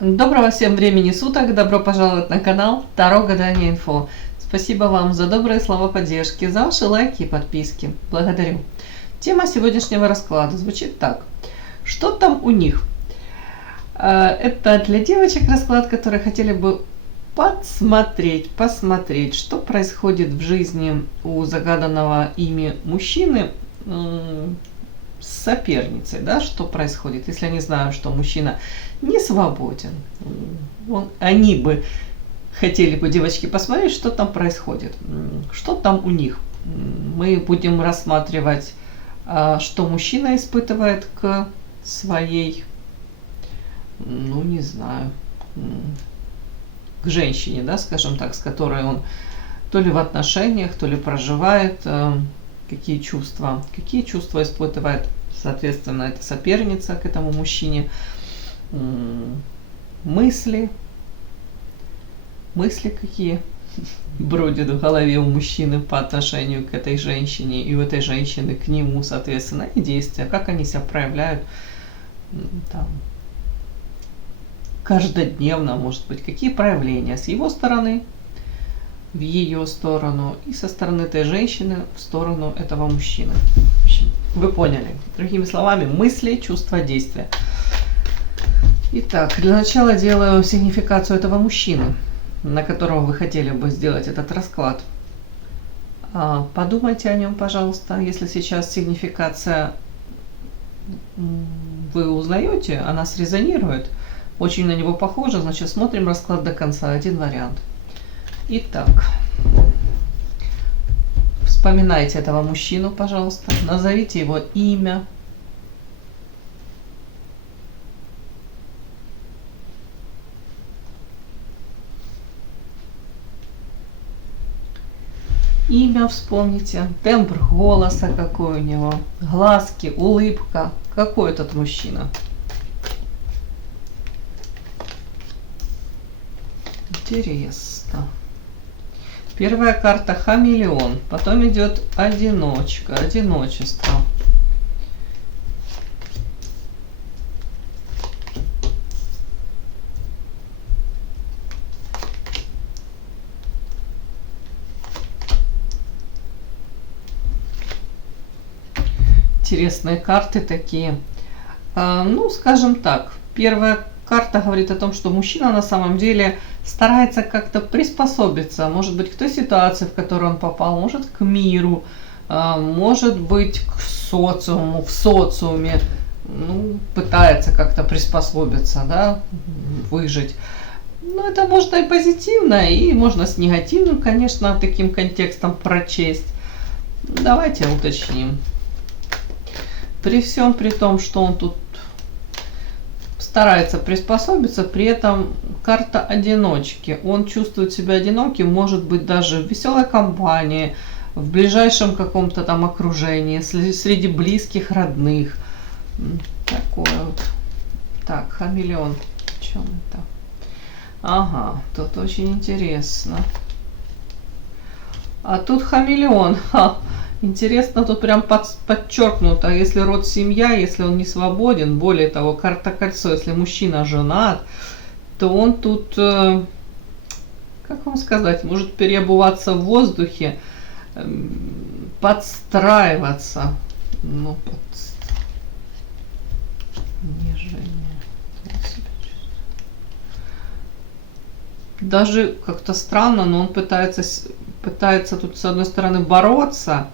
Доброго всем времени суток, добро пожаловать на канал Таро Гадание Инфо. Спасибо вам за добрые слова поддержки, за ваши лайки и подписки. Благодарю. Тема сегодняшнего расклада звучит так. Что там у них? Это для девочек расклад, которые хотели бы посмотреть, что происходит в жизни у загаданного ими мужчины с соперницей, да, что происходит, если они знают, что мужчина не свободен. Они бы хотели бы, девочки, посмотреть, что там происходит, что там у них. Мы будем рассматривать, что мужчина испытывает к своей, не знаю, к женщине, да, скажем так, с которой он то ли в отношениях, то ли проживает, какие чувства испытывает, соответственно, эта соперница к этому мужчине, мысли какие бродят в голове у мужчины по отношению к этой женщине, и у этой женщины к нему, соответственно, и действия, как они себя проявляют там, каждодневно, может быть, какие проявления с его стороны в ее сторону и со стороны этой женщины в сторону этого мужчины. В общем, вы поняли. Другими словами, мысли, чувства, действия. Итак, для начала делаю сигнификацию этого мужчины, на которого вы хотели бы сделать этот расклад. Подумайте о нем, пожалуйста. Если сейчас сигнификация вы узнаете, она срезонирует, очень на него похоже, значит, смотрим расклад до конца. Один вариант. Итак, вспоминайте этого мужчину, пожалуйста. Назовите его имя. Имя вспомните, тембр голоса какой у него, глазки, улыбка. Какой этот мужчина? Интересно. Первая карта хамелеон, потом идет одиночка, одиночество. Интересные карты такие. Скажем так, первая карта говорит о том, что мужчина на самом деле старается как-то приспособиться, может быть, к той ситуации, в которую он попал, может, к миру, может быть, к социуму, в социуме, пытается как-то приспособиться, да, выжить. Но это можно и позитивно, и можно с негативным, конечно, таким контекстом прочесть. Давайте уточним. При всем при том, что он тут старается приспособиться, при этом карта одиночки. Он чувствует себя одиноким, может быть, даже в веселой компании, в ближайшем каком-то там окружении, среди близких, родных. Такое вот. Так, хамелеон. В чем это? Ага, тут очень интересно. А тут хамелеон. Интересно, тут прям подчеркнуто, если род семья, если он не свободен, более того, карта кольцо, если мужчина женат, то он тут, как вам сказать, может переобуваться в воздухе, подстраиваться, даже как-то странно, но он пытается тут с одной стороны бороться.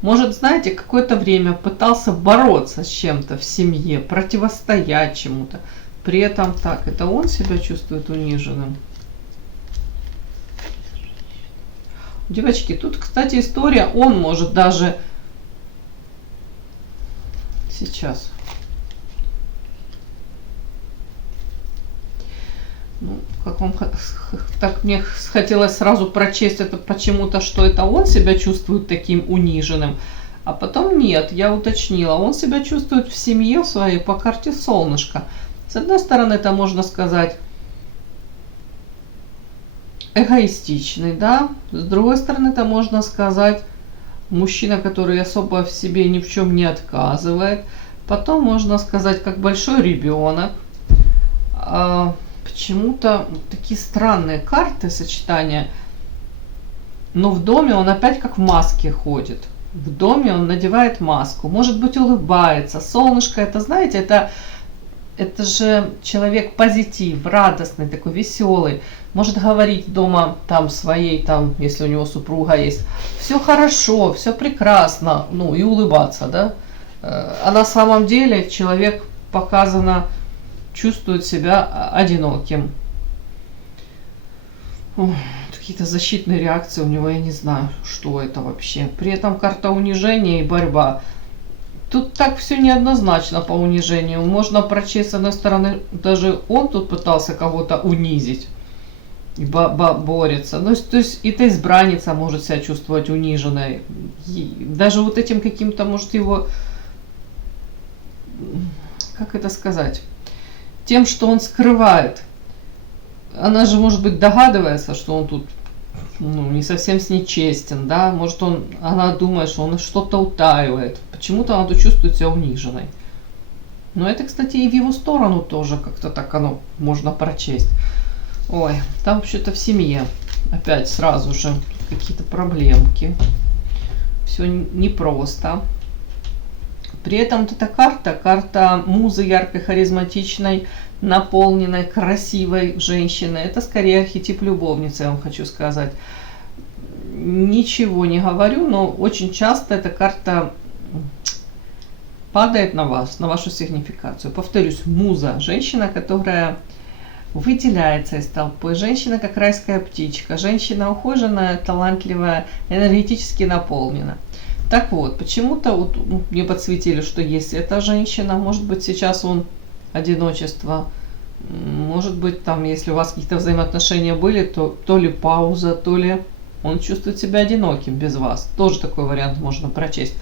Может, знаете, какое-то время пытался бороться с чем-то в семье, противостоять чему-то. При этом так, это он себя чувствует униженным. Девочки, тут, кстати, история, он может даже сейчас. Как вам так мне хотелось сразу прочесть это почему-то, что это он себя чувствует таким униженным, а потом нет, я уточнила, он себя чувствует в семье своей по карте солнышко. С одной стороны, это можно сказать эгоистичный, да, с другой стороны, это можно сказать мужчина, который особо в себе ни в чем не отказывает, потом можно сказать как большой ребенок. почему-то такие странные карты, сочетания. Но в доме он опять как в маске ходит. В доме он надевает маску, может быть, улыбается. Солнышко, это, знаете, это же человек позитив, радостный, такой веселый. Может говорить дома там своей, там, если у него супруга есть, все хорошо, все прекрасно, ну и улыбаться, да. А на самом деле человек показано чувствует себя одиноким. Какие-то защитные реакции у него, я не знаю, что это вообще. При этом карта унижения и борьба. Тут так все неоднозначно по унижению. Можно прочесть, с одной стороны, даже он тут пытался кого-то унизить. И борется. Ну, то есть и та избранница может себя чувствовать униженной. И даже вот этим каким-то, может, его... Как это сказать? Тем, что он скрывает. Она же, может быть, догадывается, что он тут не совсем с ней честен, да, может она думает, что он что-то утаивает, почему-то она тут чувствует себя униженной. Но это, кстати, и в его сторону тоже как-то так оно можно прочесть. Ой, там вообще-то в семье опять сразу же какие-то проблемки, все непросто. При этом вот эта карта музы яркой, харизматичной, наполненной, красивой женщины. Это скорее архетип любовницы, я вам хочу сказать. Ничего не говорю, но очень часто эта карта падает на вас, на вашу сигнификацию. Повторюсь, муза, женщина, которая выделяется из толпы, женщина как райская птичка, женщина ухоженная, талантливая, энергетически наполнена. Так вот, почему-то вот мне подсветили, что есть эта женщина, может быть, сейчас он одиночество, может быть, там, если у вас какие-то взаимоотношения были, то ли пауза, то ли он чувствует себя одиноким без вас. Тоже такой вариант можно прочесть.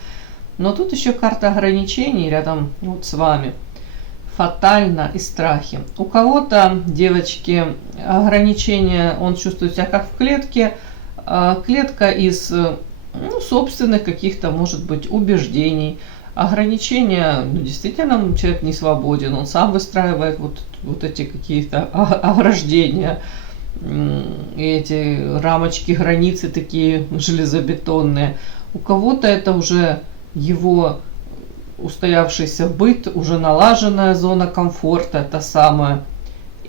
Но тут еще карта ограничений рядом вот с вами. Фатально и страхи. У кого-то, девочки, ограничения, он чувствует себя как в клетке. Клетка из собственных каких-то, может быть, убеждений. Ограничения, действительно, человек не свободен, он сам выстраивает вот эти какие-то ограждения, эти рамочки, границы такие железобетонные. У кого-то это уже его устоявшийся быт, уже налаженная зона комфорта, это самое.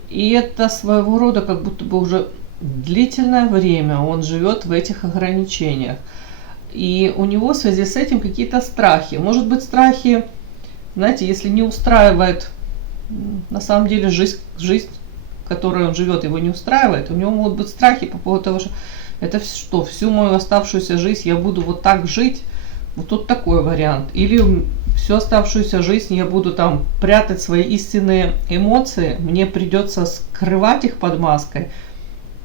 И это своего рода как будто бы уже длительное время он живет в этих ограничениях. И у него в связи с этим какие-то страхи. Может быть, страхи, знаете, если не устраивает, на самом деле жизнь, в которой он живет, его не устраивает, у него могут быть страхи по поводу того, что это что, всю мою оставшуюся жизнь я буду вот так жить, вот тут такой вариант. Или всю оставшуюся жизнь я буду там прятать свои истинные эмоции, мне придется скрывать их под маской.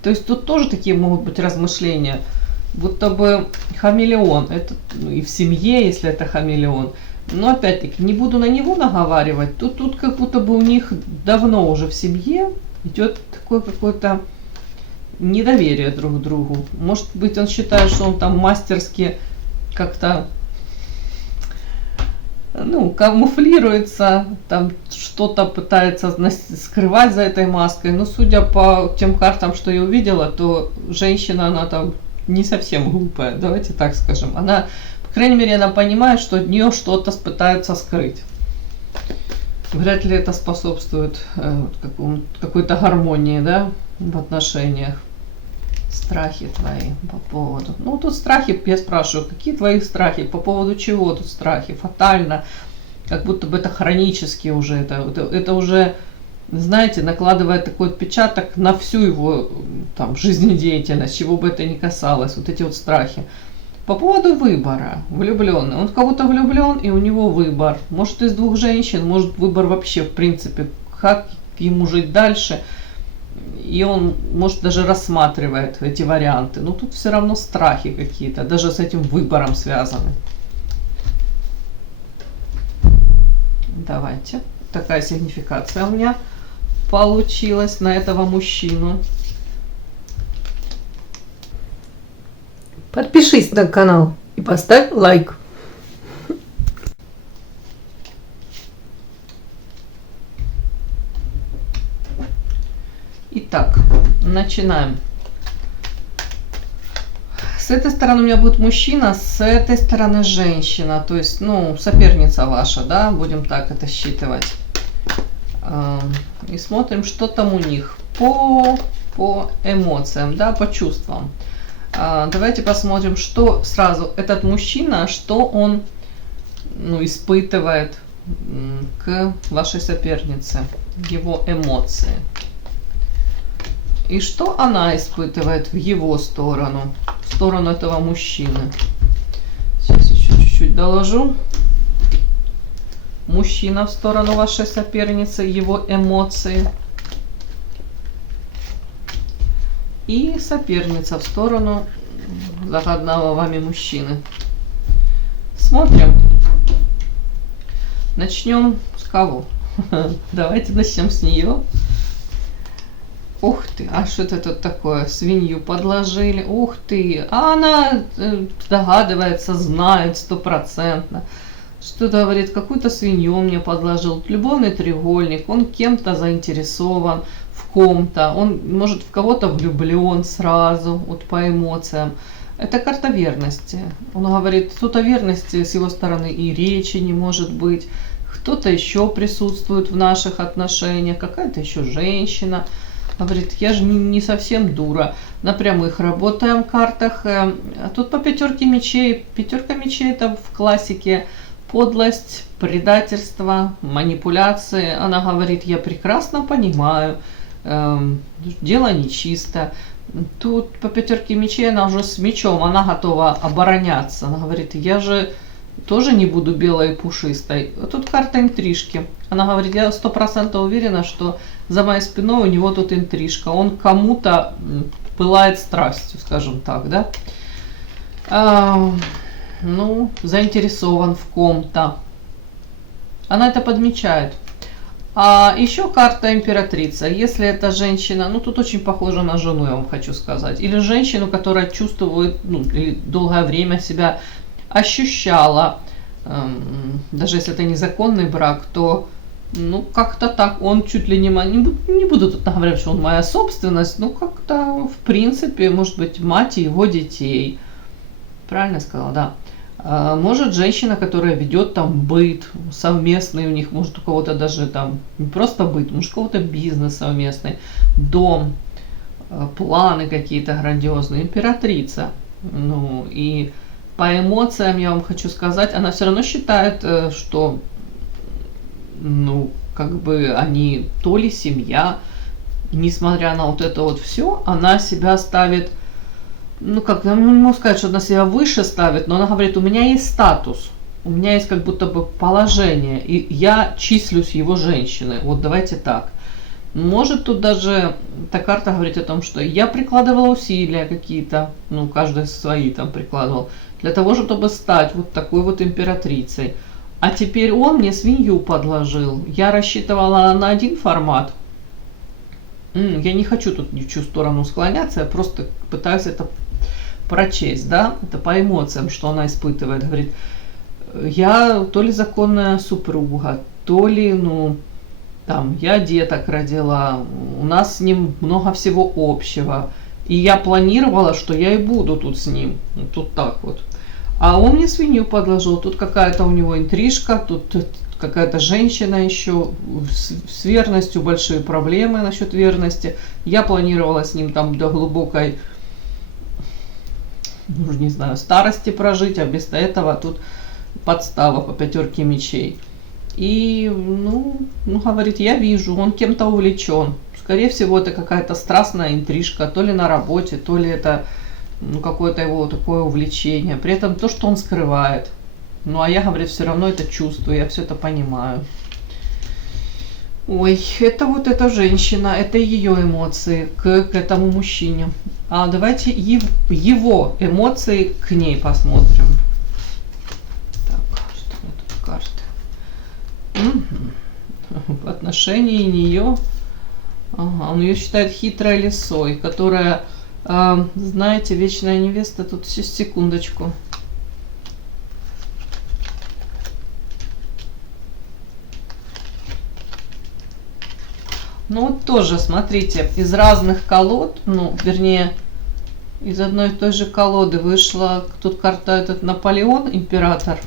То есть тут тоже такие могут быть размышления. Будто бы хамелеон, это и в семье, если это хамелеон. Но опять-таки, не буду на него наговаривать, тут как будто бы у них давно уже в семье идет такое какое-то недоверие друг к другу. Может быть, он считает, что он там мастерски как-то камуфлируется, там что-то пытается скрывать за этой маской. Но судя по тем картам, что я увидела, то женщина, она там не совсем глупая, давайте так скажем. Она, по крайней мере, она понимает, что от нее что-то пытаются скрыть. Вряд ли это способствует какой-то гармонии, да, в отношениях. Страхи твои по поводу... Ну, тут страхи, я спрашиваю, какие твои страхи, по поводу чего тут страхи? Фатально, как будто бы это хронически уже, это уже... знаете, накладывает такой отпечаток на всю его там жизнедеятельность, чего бы это ни касалось, вот эти вот страхи. По поводу выбора, влюбленный. Он в кого-то влюблен, и у него выбор. Может, из двух женщин, может, выбор вообще, в принципе, как ему жить дальше. И он, может, даже рассматривает эти варианты. Но тут все равно страхи какие-то, даже с этим выбором связаны. Давайте. Такая сигнификация у меня получилась на этого мужчину. Подпишись на канал и поставь лайк. Итак, начинаем. С этой стороны у меня будет мужчина, с этой стороны женщина. То есть, ну, соперница ваша, да, будем так это считывать. И смотрим, что там у них по эмоциям, да, по чувствам. Давайте посмотрим, что сразу этот мужчина, что он, ну, испытывает к вашей сопернице, его эмоции. И что она испытывает в его сторону, в сторону этого мужчины. Сейчас еще чуть-чуть доложу. Мужчина в сторону вашей соперницы, его эмоции. И соперница в сторону загаданного вами мужчины. Смотрим. Начнем с кого? Давайте начнем с нее. Ух ты, а что это тут такое? Свинью подложили. Ух ты, а она догадывается, знает 100%. Что говорит, какую-то свинью мне подложил. Любовный треугольник, он кем-то заинтересован, в ком-то. Он, может, в кого-то влюблен сразу, вот по эмоциям. Это карта верности. Он говорит, тут о верности с его стороны и речи не может быть. Кто-то еще присутствует в наших отношениях, какая-то еще женщина. Говорит, я же не совсем дура. На прямых работаем картах. А тут по пятерке мечей. Пятерка мечей это в классике подлость, предательство, манипуляции. Она говорит, я прекрасно понимаю, дело нечисто. Тут по пятерке мечей она уже с мечом, она готова обороняться. Она говорит, я же тоже не буду белой и пушистой. Тут карта интрижки. Она говорит, я 100% уверена, что за моей спиной у него тут интрижка. Он кому-то пылает страстью, скажем так, да? Ну, заинтересован в ком-то. Она это подмечает. А еще карта императрица. Если это женщина, ну тут очень похоже на жену, я вам хочу сказать. Или женщину, которая чувствует, ну, или долгое время себя ощущала, даже если это незаконный брак, то, ну, как-то так, он чуть ли не буду тут говорить, что он моя собственность, ну, как-то, в принципе, может быть, мать его детей. Правильно сказала, да. Может, женщина, которая ведет там быт совместный, у них, может, у кого-то даже там не просто быт, может, у кого-то бизнес совместный, дом, планы какие-то грандиозные, императрица. Ну, и по эмоциям я вам хочу сказать, она все равно считает, что, ну, как бы они то ли семья, несмотря на вот это вот все, она себя ставит, ну как, я не могу сказать, что она себя выше ставит, но она говорит, у меня есть статус, у меня есть как будто бы положение, и я числюсь его женщиной, вот давайте так. Может тут даже эта карта говорит о том, что я прикладывала усилия какие-то, ну каждый свои там прикладывал, для того, чтобы стать вот такой вот императрицей. А теперь он мне свинью подложил, я рассчитывала на один формат. Я не хочу тут ни в чью сторону склоняться, я просто пытаюсь это прочесть, да, это по эмоциям, что она испытывает. Говорит, я то ли законная супруга, то ли, ну, там, я деток родила, у нас с ним много всего общего. И я планировала, что я и буду тут с ним, тут так вот. А он мне свинью подложил, тут какая-то у него интрижка, тут какая-то женщина еще, с верностью большие проблемы насчет верности. Я планировала с ним там до глубокой, ну, не знаю, старости прожить, а вместо этого тут подстава по пятерке мечей. И, ну, говорит, я вижу, он кем-то увлечен. Скорее всего, это какая-то страстная интрижка, то ли на работе, то ли это, ну, какое-то его такое увлечение. При этом то, что он скрывает. Ну, а я, говорит, все равно это чувствую, я все это понимаю. Ой, это вот эта женщина, это ее эмоции к этому мужчине. А давайте его эмоции к ней посмотрим. Так, что у меня тут карты? В отношении нее, ага, он ее считает хитрой лисой, которая, знаете, вечная невеста, тут секундочку. Ну вот тоже, смотрите, из разных колод, ну, вернее, из одной и той же колоды вышла тут карта этот Наполеон, император.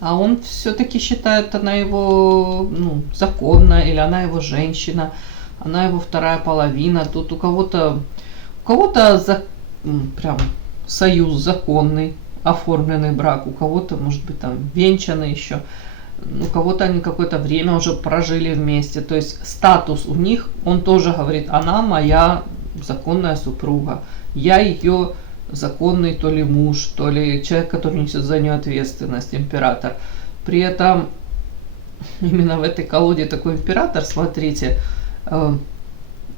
А он все-таки считает, она его, ну, законная, или она его женщина, она его вторая половина. Тут у кого-то прям союз законный, оформленный брак, у кого-то, может быть, там венчанный еще, у кого-то они какое-то время уже прожили вместе. То есть статус у них, он тоже говорит, она моя законная супруга, я ее законный то ли муж, то ли человек, который несет за нее ответственность, император. При этом именно в этой колоде такой император, смотрите,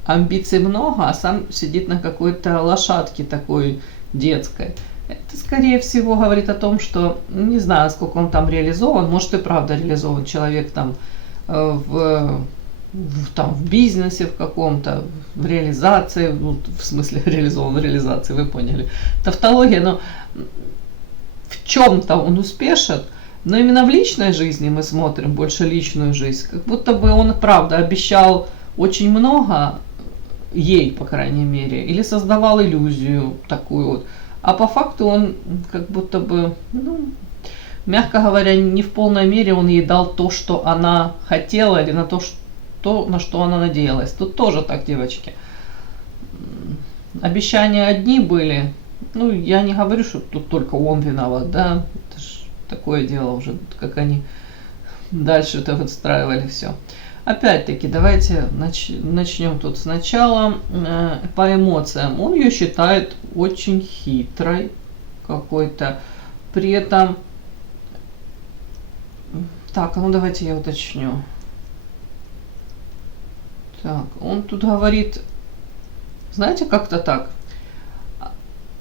амбиций много, а сам сидит на какой-то лошадке такой детской. Это, скорее всего, говорит о том, что, не знаю, сколько он там реализован, может и правда реализован человек там в бизнесе в каком-то, в реализации, ну, в смысле реализован в реализации, вы поняли. Тавтология, но в чем-то он успешен, но именно в личной жизни мы смотрим больше личную жизнь, как будто бы он, правда, обещал очень много ей, по крайней мере, или создавал иллюзию такую вот, а по факту он как будто бы, ну, мягко говоря, не в полной мере он ей дал то, что она хотела, или на то, на что она надеялась. Тут тоже так, девочки. Обещания одни были. Ну, я не говорю, что тут только он виноват, да. Это ж такое дело уже, как они дальше это выстраивали все. Опять-таки, давайте начнем тут сначала. По эмоциям. Он ее считает очень хитрой какой-то. При этом... Так, ну давайте я уточню. Так, он тут говорит, знаете, как-то так.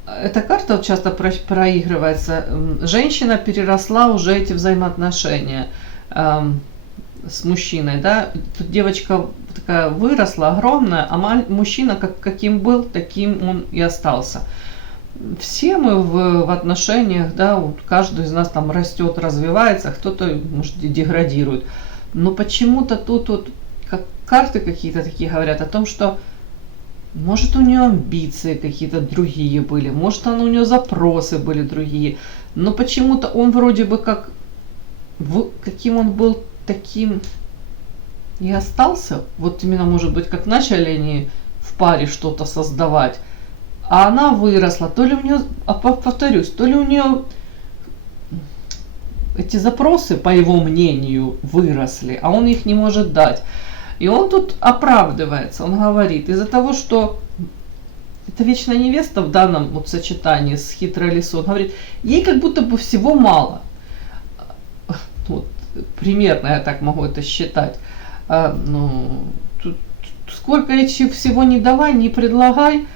Эта карта часто проигрывается. Женщина переросла уже эти взаимоотношения с мужчиной, да. Тут девочка такая выросла, огромная, а мужчина каким был, таким он и остался. Все мы в отношениях, да, вот каждый из нас там растет, развивается, кто-то, может, деградирует. Но почему-то тут вот как карты какие-то такие говорят о том, что может у нее амбиции какие-то другие были, может у нее запросы были другие, но почему-то он вроде бы как, каким он был, таким и остался. Вот именно, может быть, как начали они в паре что-то создавать, а она выросла, то ли у нее, повторюсь, то ли у нее эти запросы, по его мнению, выросли, а он их не может дать. И он тут оправдывается, он говорит, из-за того, что эта вечная невеста в данном вот сочетании с хитрой лисой, он говорит, ей как будто бы всего мало. Вот, примерно я так могу это считать. Ну, сколько ей всего не давай, не предлагай,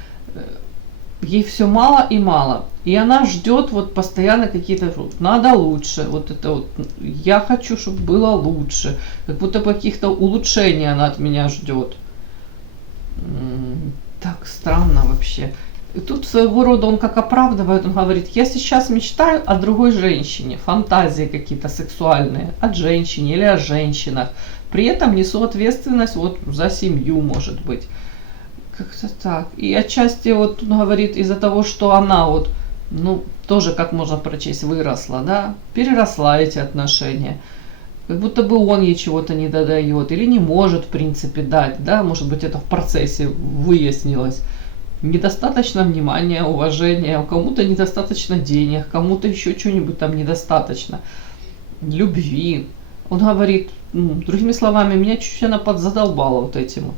ей все мало и мало. И она ждет вот постоянно какие-то, надо лучше, вот это вот, я хочу, чтобы было лучше, как будто бы каких-то улучшений она от меня ждет. Так странно вообще. И тут своего рода он как оправдывает, он говорит, я сейчас мечтаю о другой женщине, фантазии какие-то сексуальные, от женщине или о женщинах. При этом несу ответственность вот за семью, может быть. Как-то так. И отчасти вот он говорит из-за того, что она вот, ну, тоже, как можно прочесть, выросла, да, переросла эти отношения. Как будто бы он ей чего-то не додает или не может, в принципе, дать, да, может быть, это в процессе выяснилось. Недостаточно внимания, уважения, у кому-то недостаточно денег, кому-то еще что-нибудь там недостаточно. Любви. Он говорит, другими словами, меня чуть-чуть она подзадолбала вот этим вот.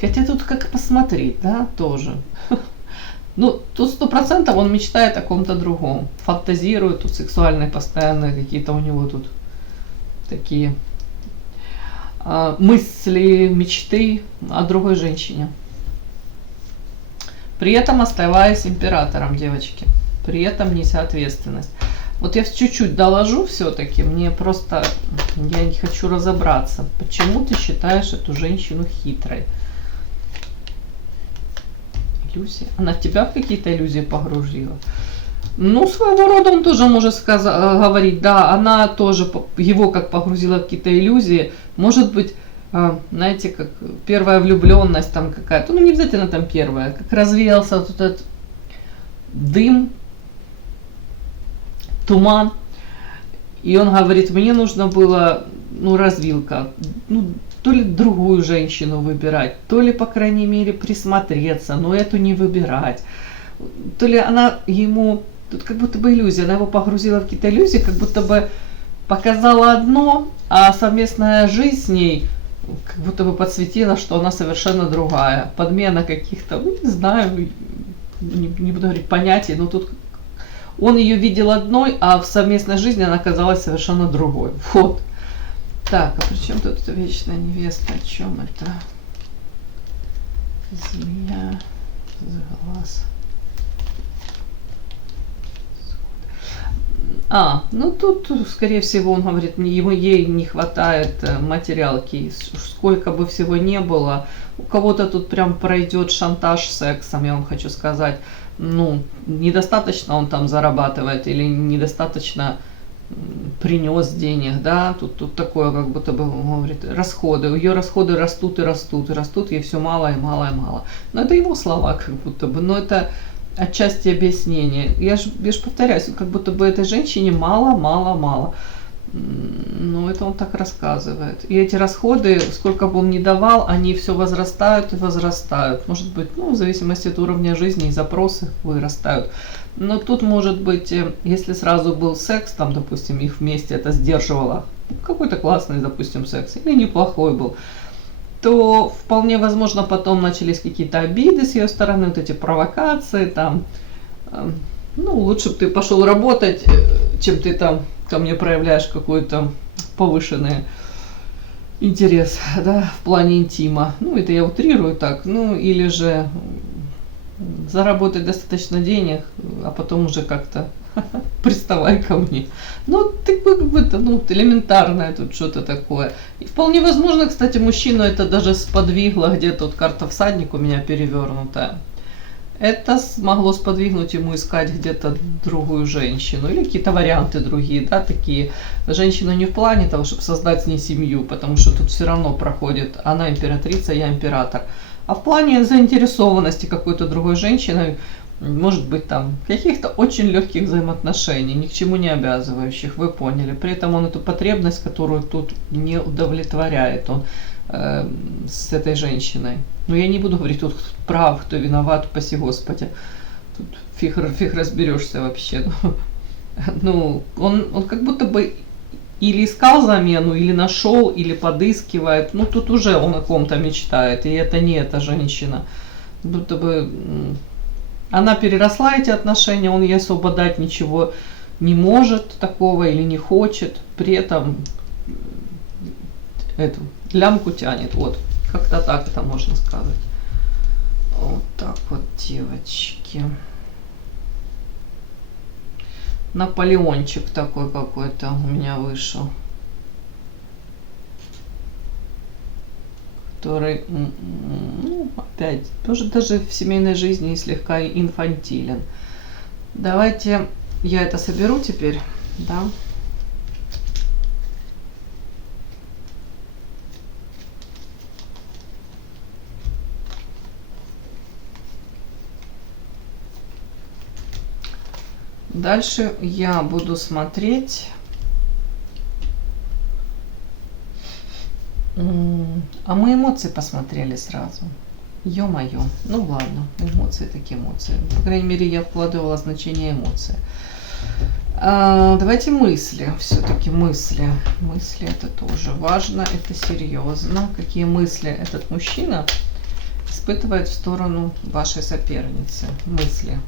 Хотя тут как посмотреть, да, тоже. Ну, тут 100% он мечтает о ком-то другом. Фантазирует, тут сексуальные постоянные какие-то у него тут такие мысли, мечты о другой женщине. При этом оставаясь императором, девочки. При этом неся ответственность. Вот я чуть-чуть доложу все-таки, мне просто, я не хочу разобраться, почему ты считаешь эту женщину хитрой. Иллюзия? Она тебя в какие-то иллюзии погрузила? Ну, своего рода он тоже может говорить, да, она тоже его как погрузила в какие-то иллюзии. Может быть, знаете, как первая влюбленность там какая-то, ну не обязательно там первая, как развеялся вот этот дым, туман, и он говорит, мне нужно было, ну, развилка, ну, то ли другую женщину выбирать, то ли, по крайней мере, присмотреться, но эту не выбирать, то ли она ему, тут как будто бы иллюзия, она его погрузила в какие-то иллюзии, как будто бы показала одно, а совместная жизнь с ней как будто бы подсветила, что она совершенно другая, подмена каких-то, ну, не знаю, не буду говорить понятий, но тут он ее видел одной, а в совместной жизни она оказалась совершенно другой. Вот. Так, а при чем тут эта вечная невеста? О чем это? Змея, глаз. Ну тут, скорее всего, он говорит, ей не хватает материалки, сколько бы всего не было. У кого-то тут прям пройдет шантаж сексом, я вам хочу сказать. Ну, недостаточно он там зарабатывает или недостаточно принес денег, да, тут такое, как будто бы, он говорит, расходы, ее расходы растут и растут и растут, ей все мало и мало и мало. Но это его слова, как будто бы, но это отчасти объяснение. Я ж повторяюсь, как будто бы этой женщине мало, мало, мало. Ну, это он так рассказывает. И эти расходы, сколько бы он ни давал, они все возрастают и возрастают. Может быть, ну, в зависимости от уровня жизни и запросы вырастают. Но тут, может быть, если сразу был секс, там, допустим, их вместе это сдерживало, какой-то классный, допустим, секс, или неплохой был, то вполне возможно потом начались какие-то обиды с ее стороны, вот эти провокации, там, ну, лучше бы ты пошел работать, чем ты там ко мне проявляешь какой-то повышенный интерес, да, в плане интима. Ну, это я утрирую так, ну, или же заработать достаточно денег, а потом уже как-то приставай ко мне. Ну, ты как бы, ну, элементарное тут что-то такое. И вполне возможно, кстати, мужчину это даже сподвигло, где-то вот карта всадник у меня перевернутая. Это смогло сподвигнуть ему искать где-то другую женщину или какие-то варианты другие, да, такие. Женщина не в плане того, чтобы создать с ней семью, потому что тут все равно проходит она императрица, я император. А в плане заинтересованности какой-то другой женщиной, может быть, там, каких-то очень легких взаимоотношений, ни к чему не обязывающих, вы поняли. При этом он эту потребность, которую тут не удовлетворяет, он с этой женщиной. Но я не буду говорить, тут прав, кто виноват, упаси Господи. Тут фиг разберешься вообще. Ну, он как будто бы или искал замену, или нашел, или подыскивает. Ну, тут уже он о ком-то мечтает, и это не эта женщина. Будто бы она переросла эти отношения, он ей особо дать ничего не может такого или не хочет. При этом эту лямку тянет. Вот, как-то так это можно сказать. Вот так вот, девочки. Наполеончик такой какой-то у меня вышел. Который, ну, опять, тоже даже в семейной жизни слегка инфантилен. Давайте я это соберу теперь, да. Дальше я буду смотреть, а мы эмоции посмотрели сразу. Ё-моё, ну ладно, эмоции такие эмоции. По крайней мере, я вкладывала значение эмоции. Давайте мысли, все-таки мысли. Мысли это тоже важно, это серьезно. Какие мысли этот мужчина испытывает в сторону вашей соперницы? Мысли.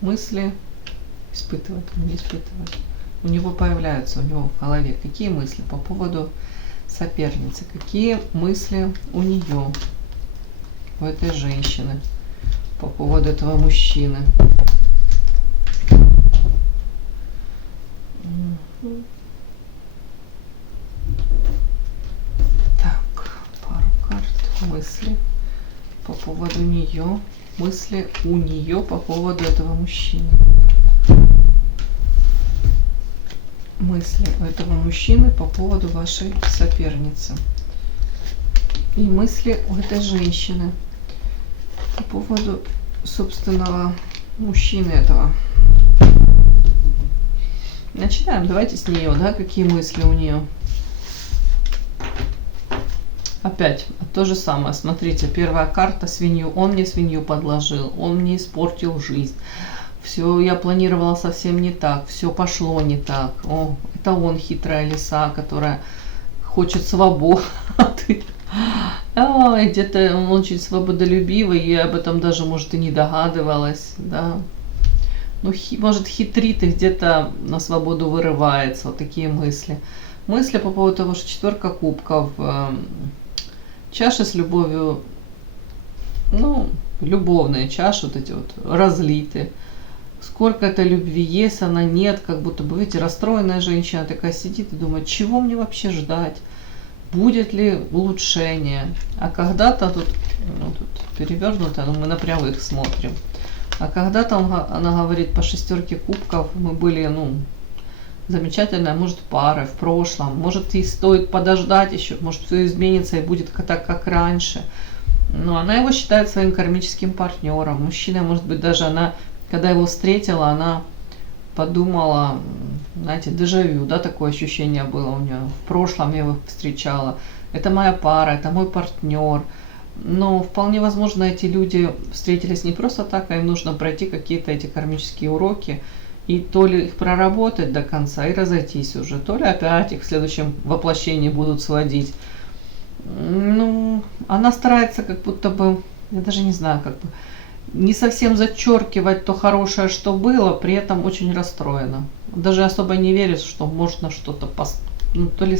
Мысли испытывает, не испытывает. У него появляются, у него в голове какие мысли по поводу соперницы, какие мысли у нее, у этой женщины, по поводу этого мужчины. Так, пару карт, мысли по поводу нее. Мысли у нее по поводу этого мужчины. Мысли у этого мужчины по поводу вашей соперницы. и мысли у этой женщины по поводу собственного мужчины этого. Начинаем, давайте с нее, да, какие мысли у нее. Опять то же самое, смотрите, первая карта свинью, он мне свинью подложил, он мне испортил жизнь. Все, я планировала совсем не так, все пошло не так. О, это он хитрая лиса, которая хочет свободы. Где-то он очень свободолюбивый, и об этом даже, может, и не догадывалась, да. Ну, может, хитрит и где-то на свободу вырывается. Вот такие мысли. Мысли по поводу того, что 4 кубков, чаши с любовью, ну, любовные чаши, вот эти вот разлиты. Сколько этой любви есть, она нет, как будто бы, видите, расстроенная женщина такая сидит и думает, чего мне вообще ждать, будет ли улучшение. А когда-то тут, ну, тут перевернуто, но мы на прямых смотрим. А когда-то она говорит, по 6 кубков мы были, ну, замечательная, может, парой в прошлом, может, и стоит подождать еще, может, все изменится и будет так, как раньше. Но она его считает своим кармическим партнером. Мужчина, может быть, даже она, когда его встретила, она подумала, знаете, дежавю, да, такое ощущение было у нее. В прошлом я его встречала. Это моя пара, это мой партнер. Но вполне возможно, эти люди встретились не просто так, а им нужно пройти какие-то эти кармические уроки. И то ли их проработать до конца и разойтись уже, то ли опять их в следующем воплощении будут сводить. Ну, она старается как будто бы, я даже не знаю, как бы, не совсем зачеркивать то хорошее, что было, при этом очень расстроена. Даже особо не верит, что можно что-то то ли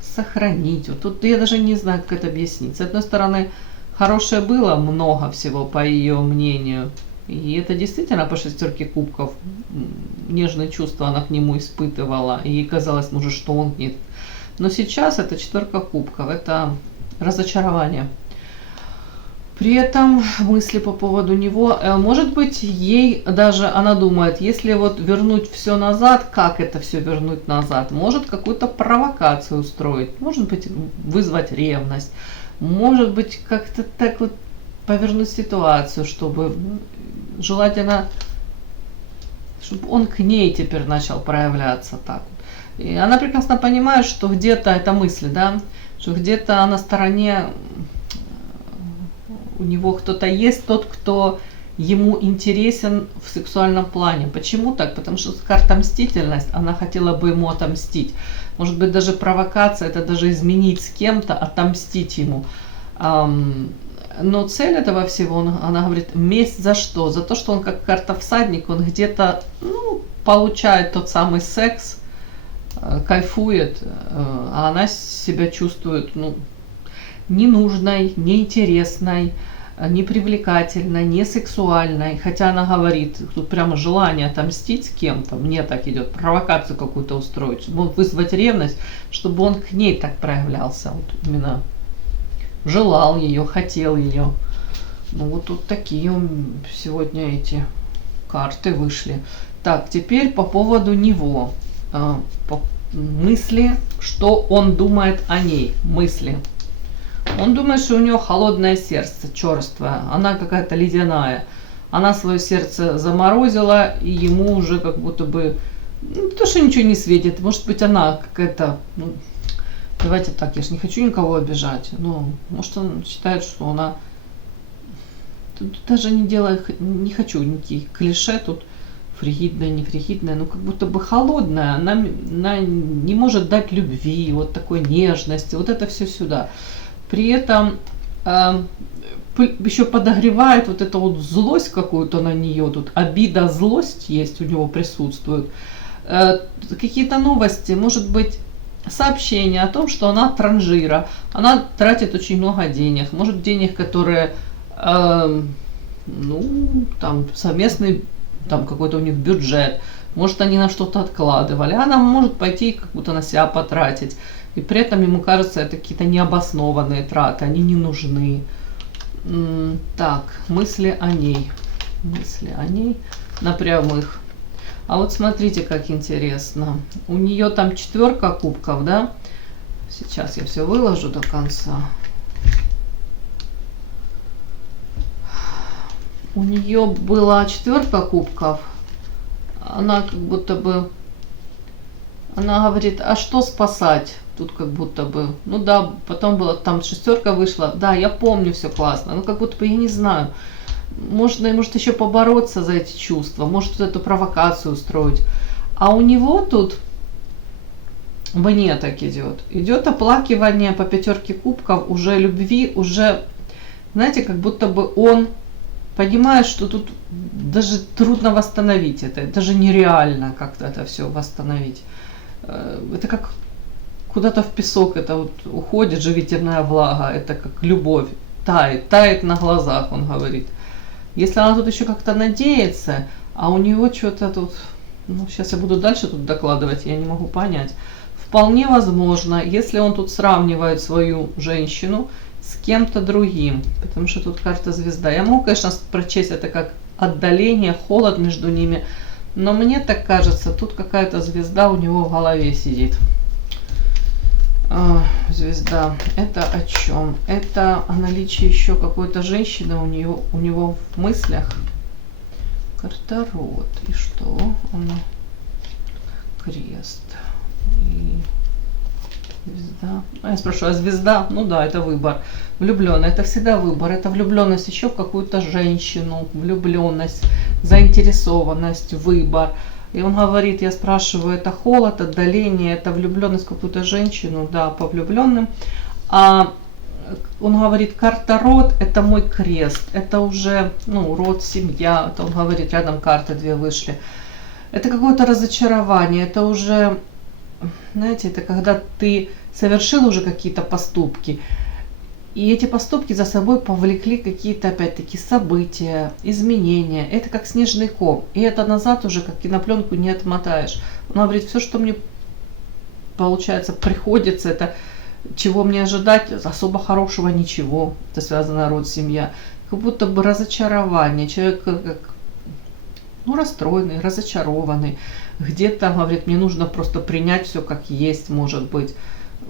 сохранить. Вот тут я даже не знаю, как это объяснить. С одной стороны, хорошее было много всего, по ее мнению. И это действительно по 6 кубков нежные чувства она к нему испытывала. И ей казалось, может, что он нет. Но сейчас это 4 кубков, это разочарование. При этом мысли по поводу него, может быть, ей даже, она думает, если вот вернуть все назад, как это все вернуть назад? Может какую-то провокацию устроить, может быть, вызвать ревность, может быть, как-то так вот повернуть ситуацию, чтобы желательно, чтобы он к ней теперь начал проявляться так. И она прекрасно понимает, что где-то, это мысли, да, что где-то на стороне у него кто-то есть, тот, кто ему интересен в сексуальном плане. Почему так? Потому что карта мстительность, она хотела бы ему отомстить. Может быть, даже провокация, это даже изменить с кем-то, отомстить ему. Но цель этого всего, она говорит, месть за что? За то, что он как карта всадник, он где-то, ну, получает тот самый секс, кайфует, а она себя чувствует, ну, ненужной, неинтересной, непривлекательной, не сексуальной. Хотя она говорит, тут прямо желание отомстить с кем-то, мне так идет, провокацию какую-то устроить, чтобы вызвать ревность, чтобы он к ней так проявлялся, вот именно желал ее, хотел ее. Ну вот тут такие сегодня эти карты вышли. Так, теперь по поводу него. Мысли, что он думает о ней, мысли. Он думает, что у нее холодное сердце, черствое, она какая-то ледяная. Она свое сердце заморозила, и ему уже как будто бы, ну, то, что ничего не светит. Может быть, она какая-то, ну, давайте так, я же не хочу никого обижать. Но может, он считает, что она, тут даже не делаю, не хочу никаких клише тут, фригидная, не фригидная, ну как будто бы холодная, она не может дать любви, вот такой нежности, вот это все сюда. При этом еще подогревает вот эту вот злость какую-то на нее, тут обида, злость есть у него присутствует. Какие-то новости, может быть, сообщение о том, что она транжира, она тратит очень много денег, может денег, которые, ну, там совместный, там какой-то у них бюджет, может они на что-то откладывали, она может пойти как будто на себя потратить, и при этом ему кажется, это какие-то необоснованные траты, они не нужны. Так, мысли о ней на прямых. А вот смотрите, как интересно, у нее там 4 кубков, да, Сейчас я все выложу до конца. У нее была 4 кубков. Она как будто бы... Она говорит, а что спасать? Тут как будто бы... Ну да, потом была там 6 вышла. Да, я помню, все классно. Ну как будто бы я не знаю. Может еще побороться за эти чувства. Может вот эту провокацию устроить. А у него тут... Мне так идет. Идет оплакивание по 5 кубков уже любви, уже, знаете, как будто бы он понимает, что тут даже трудно восстановить это. Это же нереально как-то это все восстановить. Это как куда-то в песок, это вот уходит живительная влага, это как любовь. Тает на глазах, он говорит. Если она тут еще как-то надеется, а у него что-то тут... Ну, сейчас я буду дальше тут докладывать, я не могу понять. Вполне возможно, если он тут сравнивает свою женщину с кем-то другим, потому что тут карта звезда. Я могу, конечно, прочесть это как отдаление, холод между ними, но мне так кажется, тут какая-то звезда у него в голове сидит. Звезда. Это о чем? Это о наличии еще какой-то женщины у него в мыслях. Карта род. И что? Она... Крест. И звезда. Я спрашиваю, а звезда? Ну да, это выбор. Влюбленная, это всегда выбор. Это влюбленность еще в какую-то женщину, влюбленность, заинтересованность, выбор. И он говорит, я спрашиваю, это холод, отдаление, это влюбленность в какую-то женщину, да, по влюбленным. А он говорит, карта род, это мой крест, это уже, ну, род, семья, это он говорит, рядом карты 2 вышли. Это какое-то разочарование, это уже, знаете, это когда ты совершил уже какие-то поступки, и эти поступки за собой повлекли какие-то, опять-таки, события, изменения. Это как снежный ком, и это назад уже, как кинопленку, не отмотаешь. Он говорит, все, что мне, получается, приходится, это чего мне ожидать, особо хорошего ничего. Это связано род, семья. Как будто бы разочарование, человек как, ну, расстроенный, разочарованный. Где-то, говорит, мне нужно просто принять все как есть, может быть.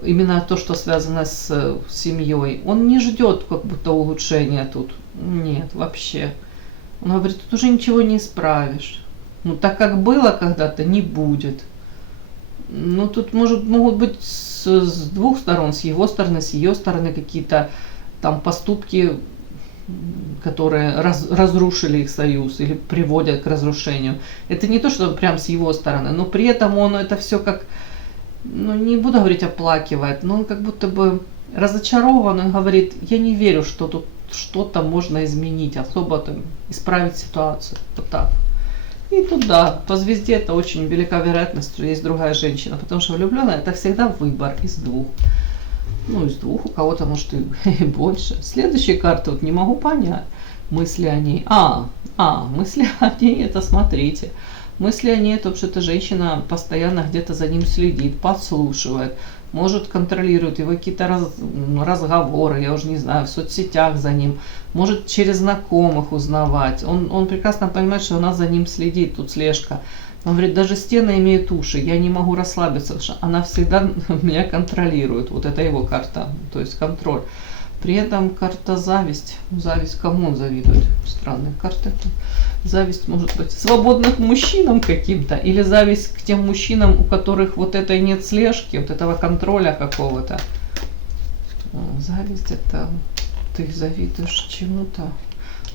Именно то, что связано с семьей. Он не ждет как будто улучшения тут. Нет, вообще. Он говорит, тут уже ничего не исправишь. Ну, так как было когда-то, не будет. Ну, тут могут быть с 2 сторон, с его стороны, с ее стороны какие-то там поступки, которые разрушили их союз или приводят к разрушению. Это не то, что прям с его стороны, но при этом он это все как, ну, не буду говорить оплакивает, но он как будто бы разочарован. Он говорит, я не верю, что тут что-то можно изменить, особо там исправить ситуацию. Вот так. И тут, да, по звезде это очень велика вероятность, что есть другая женщина, потому что влюбленная это всегда выбор из 2. Ну, из 2, у кого-то может и больше. Следующие карты вот не могу понять. Мысли о ней. Мысли о ней, это смотрите. Мысли о ней, это что-то женщина постоянно где-то за ним следит, подслушивает, может контролирует его какие-то разговоры, я уже не знаю, в соцсетях за ним, может через знакомых узнавать. Он прекрасно понимает, что она за ним следит, тут слежка. Он говорит, даже стены имеют уши, я не могу расслабиться, потому что она всегда меня контролирует. Вот это его карта, то есть контроль. При этом карта зависть. Зависть кому он завидует? Странная карта. Зависть может быть свободным мужчинам каким-то, или зависть к тем мужчинам, у которых вот этой нет слежки, вот этого контроля какого-то. Зависть это ты завидуешь чему-то.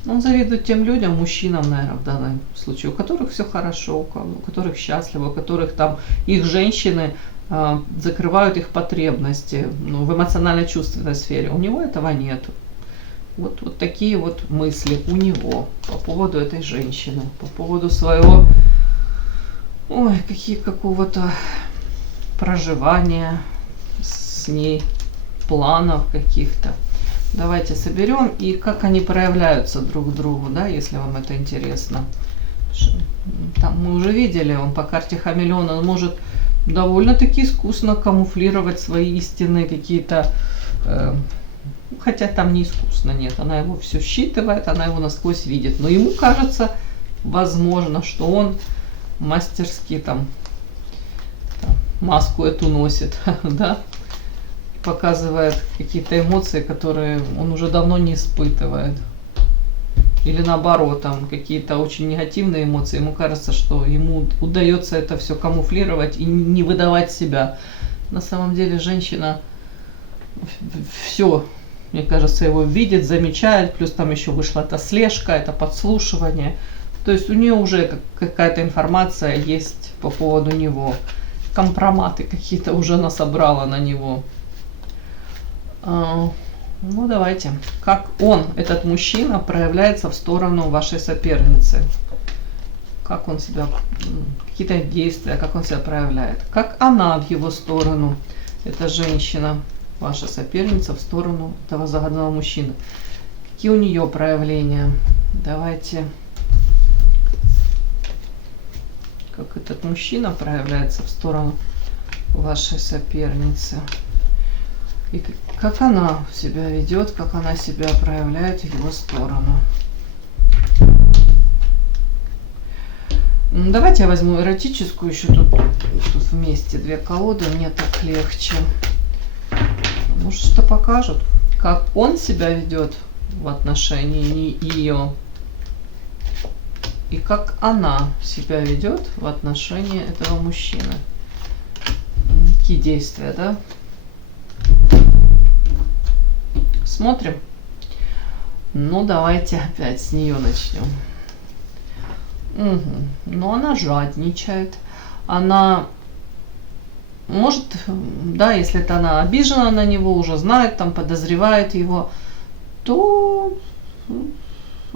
Он завидует тем людям, мужчинам, наверное, в данном случае, у которых все хорошо, у которых счастливо, у которых там их женщины закрывают их потребности, ну, в эмоционально-чувственной сфере. У него этого нет. Вот такие вот мысли у него по поводу этой женщины, по поводу своего, какого-то проживания с ней, планов каких-то. Давайте соберем, и как они проявляются друг к другу, да, если вам это интересно. Там мы уже видели, он по карте хамелеон, он может довольно-таки искусно камуфлировать свои истинные какие-то, хотя там не искусно, нет, она его все считывает, она его насквозь видит, но ему кажется, возможно, что он мастерски там маску эту носит, да. показывает какие-то эмоции, которые он уже давно не испытывает. Или наоборот, там какие-то очень негативные эмоции. Ему кажется, что ему удается это все камуфлировать и не выдавать себя. На самом деле женщина все, мне кажется, его видит, замечает. Плюс там еще вышла эта слежка, это подслушивание. То есть у нее уже какая-то информация есть по поводу него. Компроматы какие-то уже она собрала на него. Ну, давайте. Как он, этот мужчина, проявляется в сторону вашей соперницы? Как он себя, какие-то действия, как он себя проявляет? Как она в его сторону, эта женщина, ваша соперница, в сторону этого загаданного мужчины? Какие у нее проявления? Давайте. Как этот мужчина проявляется в сторону вашей соперницы? И как она себя ведет, как она себя проявляет в его сторону. Давайте я возьму эротическую еще тут вместе две колоды, мне так легче. Может, что покажут, как он себя ведет в отношении ее. И как она себя ведет в отношении этого мужчины. Какие действия, да? Смотрим. Ну, давайте опять с нее начнем. Угу. Но она жадничает. Она может, да, если это она обижена на него, уже знает, там подозревает его, то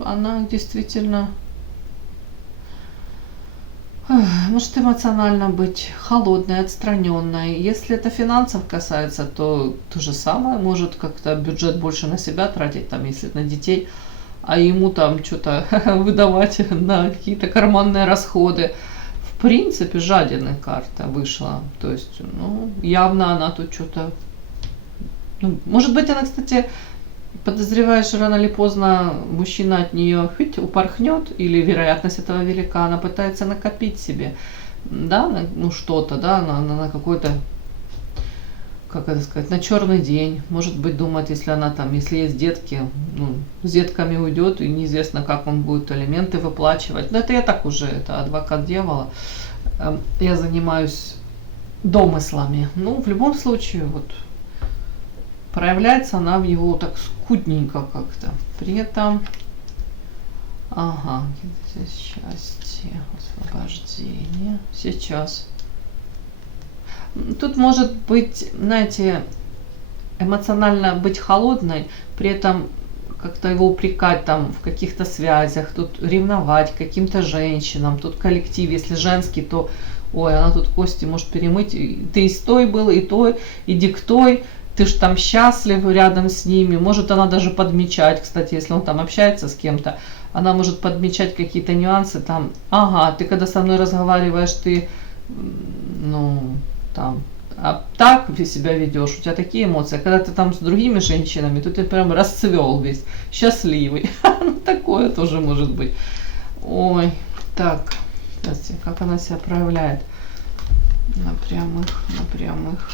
она действительно может эмоционально быть холодной, отстраненной. Если это финансов касается, то то же самое. Может как-то бюджет больше на себя тратить, там, если на детей, а ему там что-то выдавать на какие-то карманные расходы. В принципе, жадина карта вышла. То есть, ну, явно она тут что-то... Ну, может быть, она, кстати, подозреваешь, рано или поздно мужчина от нее упорхнет, или вероятность этого велика, она пытается накопить себе, да, ну что-то, да, на какой-то, как это сказать, на черный день. Может быть, думает, если она там, если есть детки, ну, с детками уйдет, и неизвестно, как он будет алименты выплачивать. Но это я так уже, это адвокат дьявола. Я занимаюсь домыслами. Ну, в любом случае, вот, проявляется она в его так скудненько как-то. При этом, ага, здесь счастье, освобождение. Сейчас. Тут может быть, знаете, эмоционально быть холодной, при этом как-то его упрекать там в каких-то связях, тут ревновать к каким-то женщинам, тут коллектив, если женский, то, ой, она тут кости может перемыть, ты и с той был, и той, иди к той, ты ж там счастлив рядом с ними. Может она даже подмечать, кстати, если он там общается с кем-то, она может подмечать какие-то нюансы там. Ага, ты когда со мной разговариваешь, ты, ну, там, а так ты себя ведешь, у тебя такие эмоции. А когда ты там с другими женщинами, то ты прям расцвел весь, счастливый. Ну, такое тоже может быть. Ой, так, сейчас, как она себя проявляет на прямых.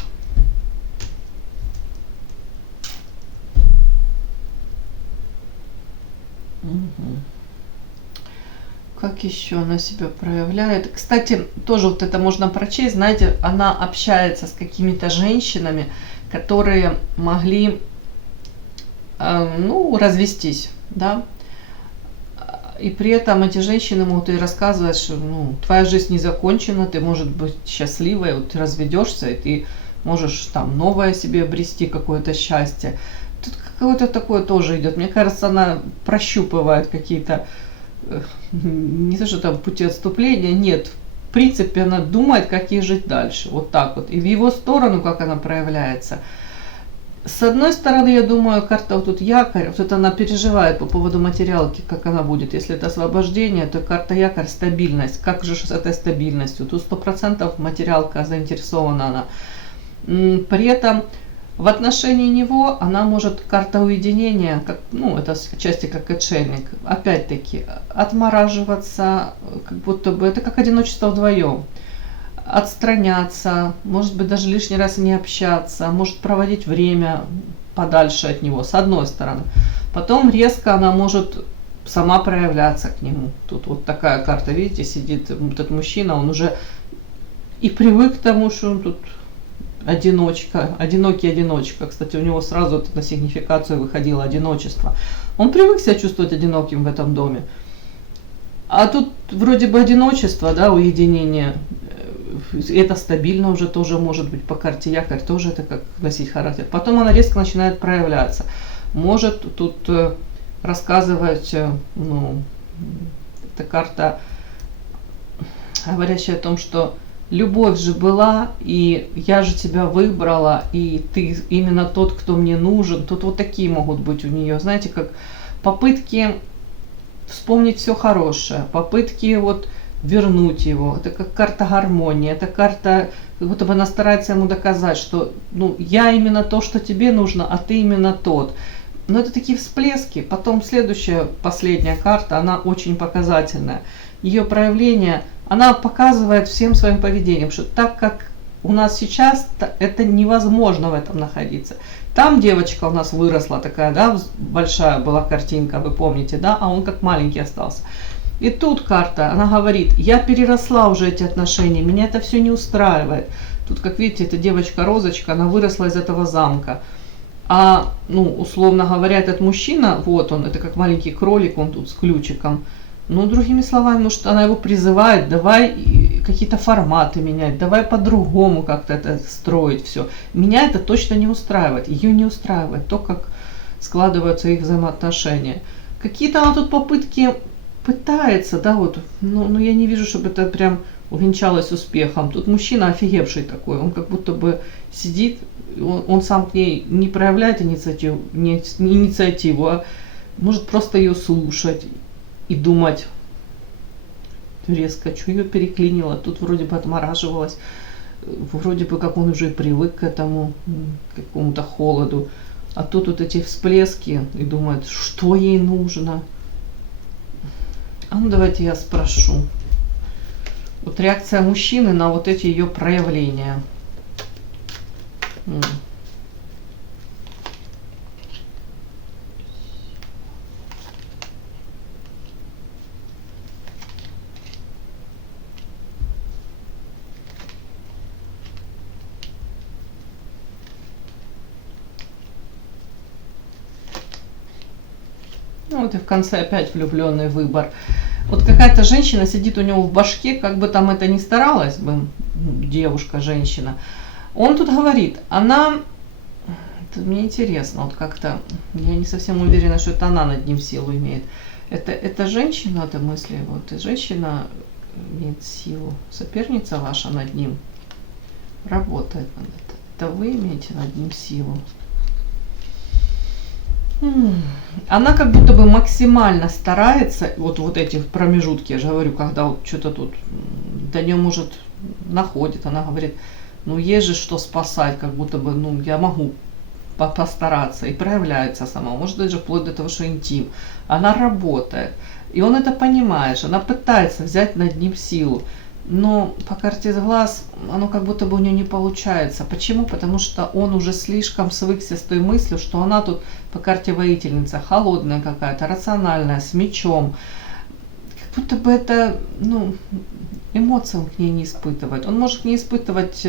Угу. Как еще она себя проявляет? Кстати, тоже вот это можно прочесть. Знаете, она общается с какими-то женщинами, которые могли, ну, развестись, да. И при этом эти женщины могут ей рассказывать, что, ну, твоя жизнь не закончена, ты можешь быть счастливой, вот ты разведешься, и ты можешь там новое себе обрести, какое-то счастье. Тут какое-то такое тоже идет. Мне кажется, она прощупывает какие-то, не то что там пути отступления, нет. В принципе, она думает, как ей жить дальше. Вот так вот. И в его сторону, как она проявляется. С одной стороны, я думаю, карта вот тут якорь, вот это она переживает по поводу материалки, как она будет. Если это освобождение, то карта якорь, стабильность. Как же с этой стабильностью? Тут 100% материалка заинтересована она. При этом в отношении него она может, карта уединения, как, ну, это отчасти как отшельник, опять-таки, отмораживаться, как будто бы, это как одиночество вдвоем. отстраняться, может быть, даже лишний раз не общаться, может проводить время подальше от него, с одной стороны. Потом резко она может сама проявляться к нему. Тут вот такая карта, видите, сидит этот мужчина, он уже и привык к тому, что он тут одиночка, одинокий одиночка. Кстати, у него сразу это на сигнификацию выходило одиночество. Он привык себя чувствовать одиноким в этом доме. А тут вроде бы одиночество, да, уединение. Это стабильно уже тоже может быть по карте якорь, тоже это как носить характер. Потом она резко начинает проявляться. Может тут рассказывать, ну, эта карта, говорящая о том, что любовь же была, и я же тебя выбрала, и ты именно тот, кто мне нужен. Тут вот такие могут быть у нее, знаете, как попытки вспомнить все хорошее, попытки вот вернуть его. Это как карта гармонии, это карта, как будто бы она старается ему доказать, что ну, я именно то, что тебе нужно, а ты именно тот. Но это такие всплески. Потом следующая, последняя карта, она очень показательная. Ее проявление, она показывает всем своим поведением, что так как у нас сейчас, это невозможно в этом находиться. Там девочка у нас выросла такая, да, большая была картинка, вы помните, да, а он как маленький остался. И тут карта, она говорит, я переросла уже эти отношения, меня это все не устраивает. Тут, как видите, эта девочка-розочка, она выросла из этого замка. А, ну, условно говоря, этот мужчина, вот он, это как маленький кролик, он тут с ключиком. Ну, другими словами, может, она его призывает, давай какие-то форматы менять, давай по-другому как-то это строить все. Меня это точно не устраивает, ее не устраивает то, как складываются их взаимоотношения. Какие-то она тут попытки пытается, да, вот, но я не вижу, чтобы это прям увенчалось успехом. Тут мужчина офигевший такой, он как будто бы сидит, он сам к ней не проявляет инициативу, а может просто ее слушать и думать, резко, что ее переклинило, тут вроде бы отмораживалась, вроде бы как он уже привык к этому, к какому-то холоду, а тут вот эти всплески и думает, что ей нужно. А ну давайте я спрошу. Вот реакция мужчины на вот эти ее проявления. Ну вот и в конце опять влюбленный выбор. Вот какая-то женщина сидит у него в башке, как бы там это ни старалась бы, девушка, женщина. Он тут говорит, она, это мне интересно, вот как-то, я не совсем уверена, что это она над ним силу имеет. Это женщина, это мысли, вот, и женщина имеет силу, соперница ваша над ним работает над это. Это вы имеете над ним силу. Она как будто бы максимально старается, вот эти промежутки, я же говорю, когда вот что-то тут до нее может находит, она говорит, ну есть же что спасать, как будто бы, ну я могу постараться, и проявляется сама, может даже вплоть до того, что интим. Она работает, и он это понимает, она пытается взять над ним силу, но по карте глаз оно как будто бы у нее не получается. Почему? Потому что он уже слишком свыкся с той мыслью, что она тут по карте воительница, холодная какая-то, рациональная, с мечом. Как будто бы это, ну, эмоций он к ней не испытывает. Он может к ней испытывать,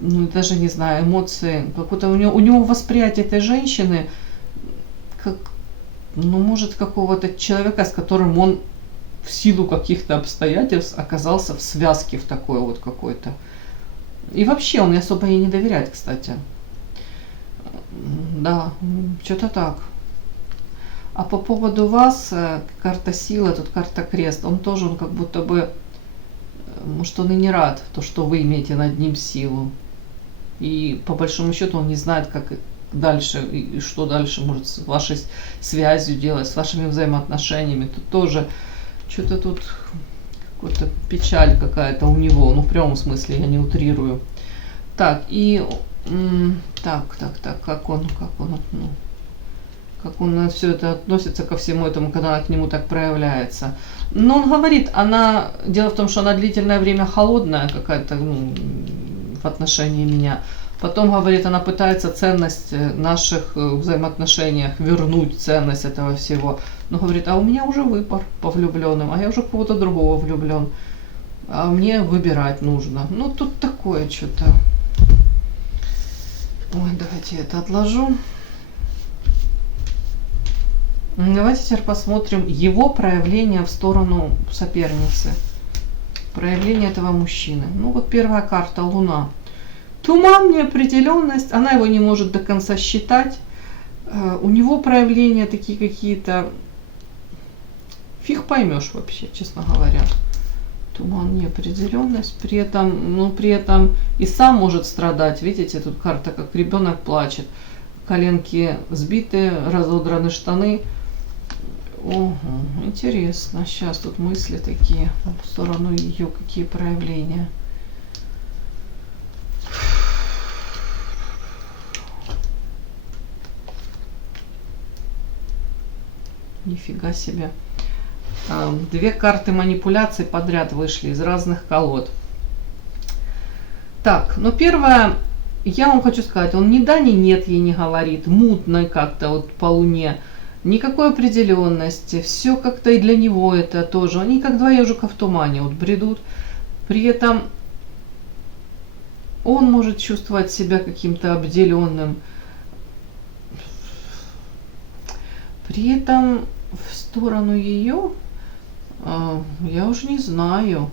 ну, даже не знаю, эмоции, как будто у него восприятие этой женщины, как, ну, может, какого-то человека, с которым он в силу каких-то обстоятельств оказался в связке в такой вот какой-то. И вообще он особо ей не доверяет, кстати. Да, что-то так. А по поводу вас, карта сила, тут карта крест, он тоже, он как будто бы, может, он и не рад, то, что вы имеете над ним силу. И по большому счету он не знает, как дальше, и что дальше может с вашей связью делать, с вашими взаимоотношениями. Тут тоже что-то тут какая-то печаль какая-то у него, ну в прямом смысле, я не утрирую. Так, и так, как он, ну, как он все это относится ко всему этому, когда она к нему так проявляется. Но он говорит, дело в том, что она длительное время холодная какая-то, в отношении меня. Потом, говорит, она пытается ценность наших взаимоотношениях, вернуть ценность этого всего. Но говорит, а у меня уже выбор по влюбленным, а я уже кого-то другого влюблен. А мне выбирать нужно. Ну, тут такое что-то. Ой, давайте я это отложу. Давайте теперь посмотрим его проявление в сторону соперницы. Проявление этого мужчины. Ну, вот первая карта, Луна. Туман, неопределенность, она его не может до конца считать. У него проявления такие какие-то, фиг поймешь вообще, честно говоря. Туман, неопределенность, при этом и сам может страдать. Видите, тут карта, как ребенок плачет. Коленки сбиты, разодраны штаны. Ого, интересно. Сейчас тут мысли такие в сторону ее, какие проявления. Нифига себе. Две карты манипуляций подряд вышли из разных колод. Так, ну первое, я вам хочу сказать, он ни да, ни нет ей не говорит, мутно как-то вот по Луне, никакой определенности, все как-то и для него это тоже, они как два ежика в тумане вот бредут, при этом он может чувствовать себя каким-то обделенным. При этом в сторону ее, я уже не знаю.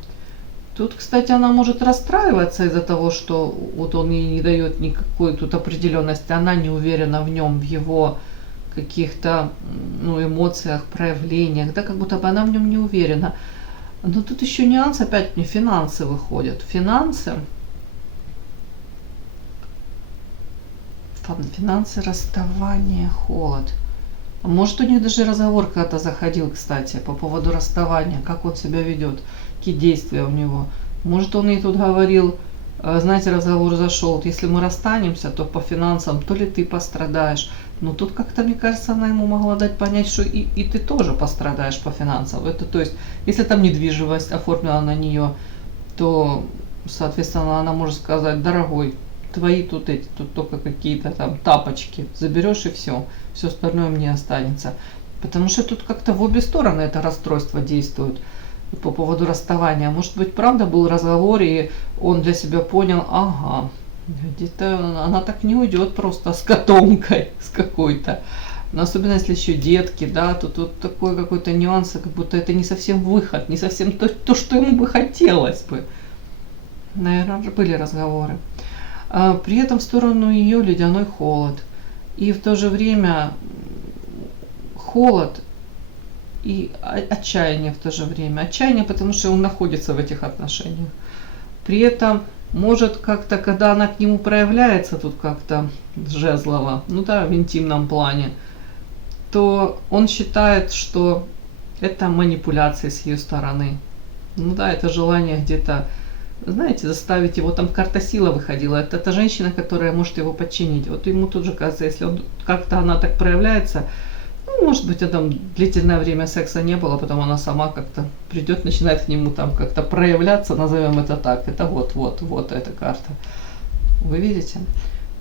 Тут, кстати, она может расстраиваться из-за того, что вот он ей не дает никакой тут определенности, она не уверена в нем, в его каких-то эмоциях, проявлениях, да, как будто бы она в нем не уверена. Но тут еще нюанс, опять мне финансы выходят. Финансы, расставание, холод. Может, у них даже разговор когда-то заходил, кстати, по поводу расставания, как он себя ведет, какие действия у него. Может, он ей тут говорил, знаете, разговор зашел, если мы расстанемся, то по финансам, то ли ты пострадаешь. Но тут как-то, мне кажется, она ему могла дать понять, что и ты тоже пострадаешь по финансам. Это, то есть, если там недвижимость оформлена на нее, то, соответственно, она может сказать, дорогой, твои тут только какие-то там тапочки, заберешь и все остальное мне останется. Потому что тут как-то в обе стороны это расстройство действует по поводу расставания. Может быть, правда был разговор, и он для себя понял, ага, где-то она так не уйдет просто с котомкой, с какой-то. Но особенно если еще детки, да, то тут такой какой-то нюанс, как будто это не совсем выход, не совсем то, что ему бы хотелось бы. Наверное, были разговоры. При этом в сторону ее ледяной холод. И в то же время холод и отчаяние в то же время. Отчаяние, потому что он находится в этих отношениях. При этом может как-то, когда она к нему проявляется тут как-то жезлово, в интимном плане, то он считает, что это манипуляции с ее стороны. Это желание где-то, знаете, заставить его, там карта сила выходила, это женщина, которая может его подчинить. Вот ему тут же кажется, если он как-то она так проявляется, может быть, там длительное время секса не было, потом она сама как-то придет, начинает к нему там как-то проявляться, назовем это так, это вот эта карта. Вы видите?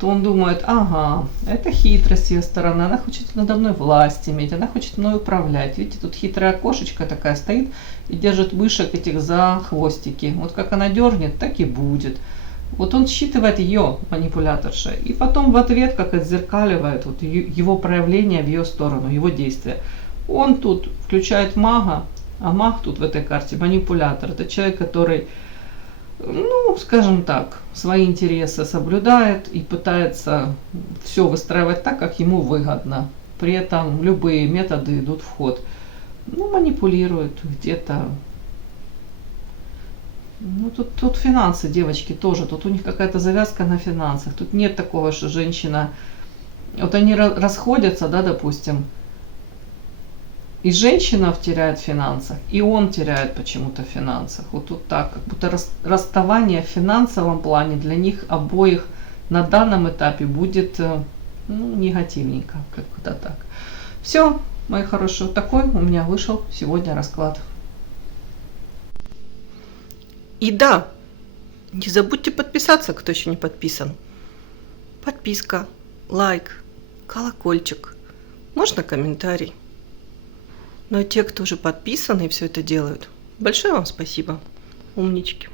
То он думает, ага, это хитрость с ее стороны, она хочет надо мной власть иметь, она хочет мной управлять. Видите, тут хитрая кошечка такая стоит и держит мышек этих за хвостики. Вот как она дернет, так и будет. Вот он считывает ее, манипуляторша, и потом в ответ как отзеркаливает вот его проявление в ее сторону, его действия. Он тут включает мага, а маг тут в этой карте манипулятор. Это человек, который, скажем так, свои интересы соблюдает и пытается все выстраивать так, как ему выгодно. При этом любые методы идут в ход. Манипулирует где-то. Тут финансы, девочки, тоже. Тут у них какая-то завязка на финансах. Тут нет такого, что женщина... Вот они расходятся, да, допустим, и женщина теряет в финансах, и он теряет почему-то в финансах. Вот тут так, как будто расставание в финансовом плане для них обоих на данном этапе будет негативненько, как-то так. Все, мои хорошие, вот такой у меня вышел сегодня расклад. И да, не забудьте подписаться, кто еще не подписан. Подписка, лайк, колокольчик, можно комментарий. Ну а те, кто уже подписаны и все это делают, большое вам спасибо. Умнички.